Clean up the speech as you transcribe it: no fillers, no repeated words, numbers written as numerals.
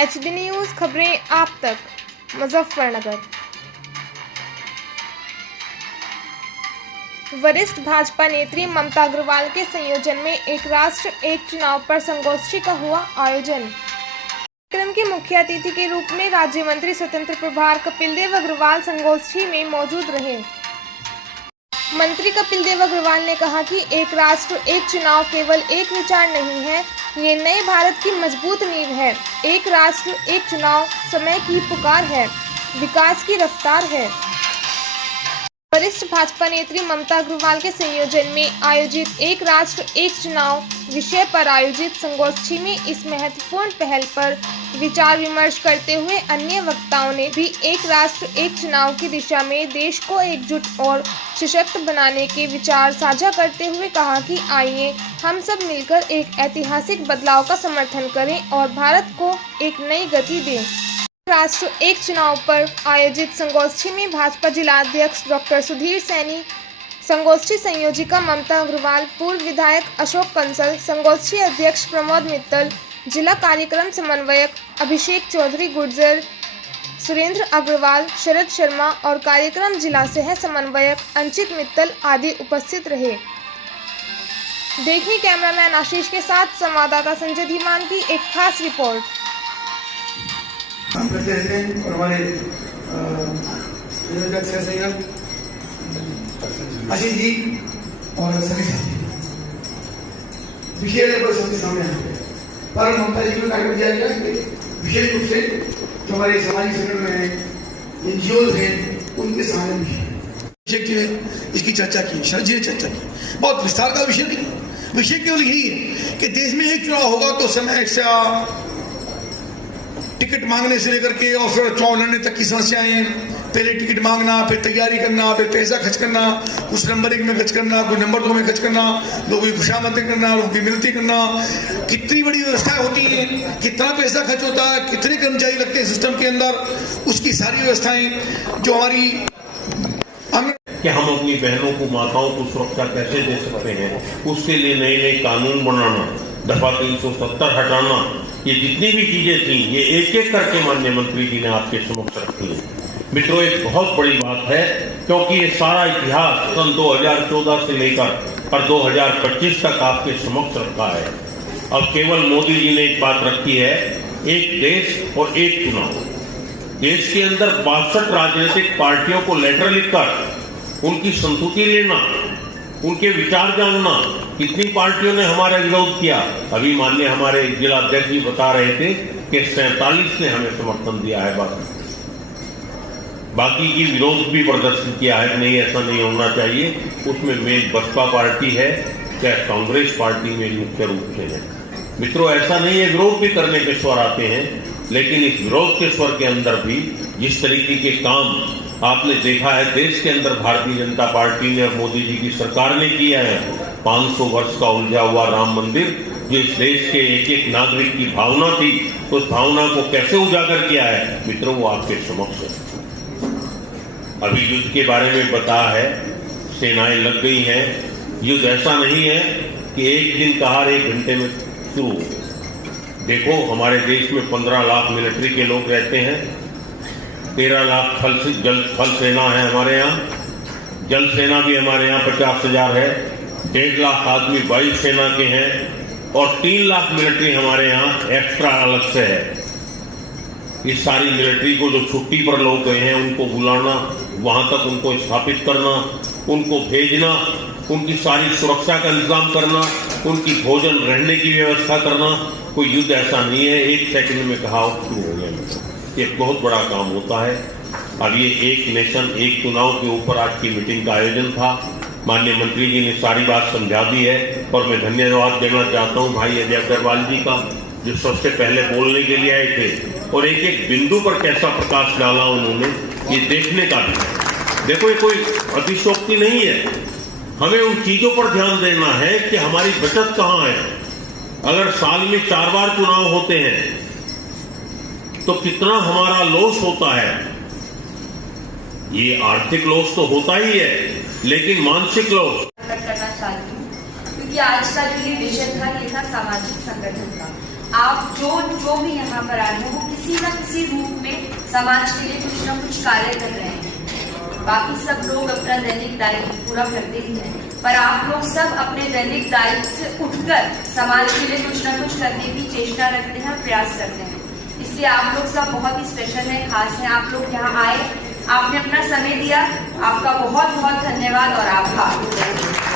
HD news खबरें आप तक। मुजफ्फरनगर। वरिष्ठ भाजपा नेत्री ममता अग्रवाल के संयोजन में एक राष्ट्र एक चुनाव पर संगोष्ठी का हुआ आयोजन। कार्यक्रम के मुख्य अतिथि के रूप में राज्य मंत्री स्वतंत्र प्रभार कपिल देव अग्रवाल संगोष्ठी में मौजूद रहे। मंत्री कपिल देव अग्रवाल ने कहा कि एक राष्ट्र एक चुनाव केवल एक विचार नहीं है, ये नए भारत की मजबूत नींव है। एक राष्ट्र एक चुनाव समय की पुकार है, विकास की रफ्तार है। वरिष्ठ भाजपा नेत्री ममता अग्रवाल के संयोजन में आयोजित एक राष्ट्र एक चुनाव विषय पर आयोजित संगोष्ठी में इस महत्वपूर्ण पहल पर विचार विमर्श करते हुए अन्य वक्ताओं ने भी एक राष्ट्र एक चुनाव की दिशा में देश को एकजुट और सशक्त बनाने के विचार साझा करते हुए कहा कि आइए हम सब मिलकर एक ऐतिहासिक बदलाव का समर्थन करें और भारत को एक नई गति दें। राष्ट्र एक चुनाव पर आयोजित संगोष्ठी में भाजपा जिला अध्यक्ष डॉक्टर सुधीर सैनी, संगोष्ठी संयोजिका ममता अग्रवाल, पूर्व विधायक अशोक कंसल, संगोष्ठी अध्यक्ष प्रमोद मित्तल, जिला कार्यक्रम समन्वयक अभिषेक चौधरी गुर्जर, सुरेंद्र अग्रवाल, शरद शर्मा और कार्यक्रम जिला सह समन्वयक अंचित मित्तल आदि उपस्थित रहे। देखिए कैमरामैन आशीष के साथ संवाददाता संजय धीमान की एक खास रिपोर्ट। हम करते रहते हैं और हमारे आशीष जी और सभी साथी विशेष रूप से सबके सामने आते हैं। पर ममता जी को कार्यक्रम दिया गया कि विशेष रूप से जो हमारे सामाजिक संगठन में एनजीओ हैं उनके सामने विषय के इसकी चर्चा की, शरद जी ने चर्चा की। बहुत विस्तार का विषय नहीं, विषय केवल यही है कि देश में एक चुनाव होगा तो समय से टिकट मांगने से लेकर के और फिर चुनाव लड़ने तक की समस्याएं, पहले टिकट मांगना, फिर तैयारी करना, फिर पैसा खर्च करना, कुछ नंबर 1 में खर्च करना, कुछ नंबर 2 में खर्च करना, लोगों की खुशामद करना, लोगों की मिलती करना, कितनी बड़ी व्यवस्थाएं होती हैं, कितना पैसा खर्च होता है, कितने कर्मचारी लगते हैं सिस्टम के अंदर, उसकी सारी व्यवस्थाएं जो हमारी कि हम अपनी बहनों को, माताओं को सुरक्षा कैसे दे सकते हैं, उसके लिए नए नए कानून बनाना, दफा 370 हटाना, ये जितनी भी चीजें थी ये एक एक करके माननीय मंत्री जी ने आपके समक्ष रखी है। मित्रों, एक बहुत बड़ी बात है क्योंकि ये सारा इतिहास सन 2014 से लेकर और 2025 तक आपके समक्ष रखा है। अब केवल मोदी जी ने एक बात रखी है, एक देश और एक चुनाव। देश के अंदर 62 राजनीतिक पार्टियों को लेटर लिखकर उनकी संतुष्टि लेना, उनके विचार जानना। कितनी पार्टियों ने हमारा विरोध किया? अभी माननीय हमारे जिला अध्यक्ष जी बता रहे थे कि 47 ने हमें समर्थन दिया है, बाकी की विरोध भी प्रदर्शन किया है, नहीं ऐसा नहीं होना चाहिए। उसमें मेन बसपा पार्टी है, चाहे कांग्रेस पार्टी में मुख्य रूप से है। मित्रों, ऐसा नहीं है, विरोध भी करने के स्वर आते हैं, लेकिन इस विरोध के स्वर के अंदर भी जिस तरीके के काम आपने देखा है देश के अंदर भारतीय जनता पार्टी ने और मोदी जी की सरकार ने किया है, 500 वर्ष का उलझा हुआ राम मंदिर जो इस देश के एक एक नागरिक की भावना थी, उस भावना को कैसे उजागर किया है मित्रों, वो आपके समक्ष है। अभी युद्ध के बारे में बता है, सेनाएं लग गई हैं। युद्ध ऐसा नहीं है कि एक दिन का हर 1 घंटे में शुरू हो। देखो, हमारे देश में 15 लाख मिलिट्री के लोग रहते हैं, 13 लाख थल सेना है हमारे यहाँ, जल सेना भी हमारे यहाँ 50,000 है, 1.5 लाख आदमी वायु सेना के हैं और 3 लाख मिलिट्री हमारे यहाँ एक्स्ट्रा अलग से है। इस सारी मिलिट्री को जो छुट्टी पर लोग गए हैं उनको बुलाना, वहां तक उनको स्थापित करना, उनको भेजना, उनकी सारी सुरक्षा का इंतजाम करना, उनकी भोजन रहने की व्यवस्था करना, कोई युद्ध ऐसा नहीं है 1 सेकंड में कहा शुरू हो गया। ये बहुत बड़ा काम होता है। अब ये एक नेशन एक चुनाव के ऊपर आज की मीटिंग का आयोजन था। माननीय मंत्री जी ने सारी बात समझा दी है और मैं धन्यवाद देना चाहता हूँ भाई अजय अग्रवाल जी का, जो सबसे पहले बोलने के लिए आए थे और एक एक बिंदु पर कैसा प्रकाश डाला उन्होंने, ये देखने का भी है। देखो, ये कोई अतिशोक्ति नहीं है, हमें उन चीजों पर ध्यान देना है कि हमारी बचत कहाँ है। अगर साल में 4 बार चुनाव होते हैं तो कितना हमारा लॉस होता है। ये आर्थिक लॉस तो होता ही है, लेकिन मानसिक लॉस करना चाहती हूँ क्योंकि आज का जो ये विषय था ये था सामाजिक संगठन का। आप जो भी यहाँ पर आए हैं वो किसी न किसी रूप में समाज के लिए कुछ न कुछ कार्य कर रहे हैं। बाकी सब लोग अपना दैनिक दायित्व पूरा करते ही हैं, पर आप लोग सब अपने दैनिक दायित्व से उठकर समाज के लिए कुछ न कुछ करने की चेष्टा रखते हैं और प्रयास करते हैं। इसलिए आप लोग सब बहुत ही स्पेशल है, खास है। आप लोग यहाँ आए, आपने अपना समय दिया, आपका बहुत बहुत धन्यवाद और आभार।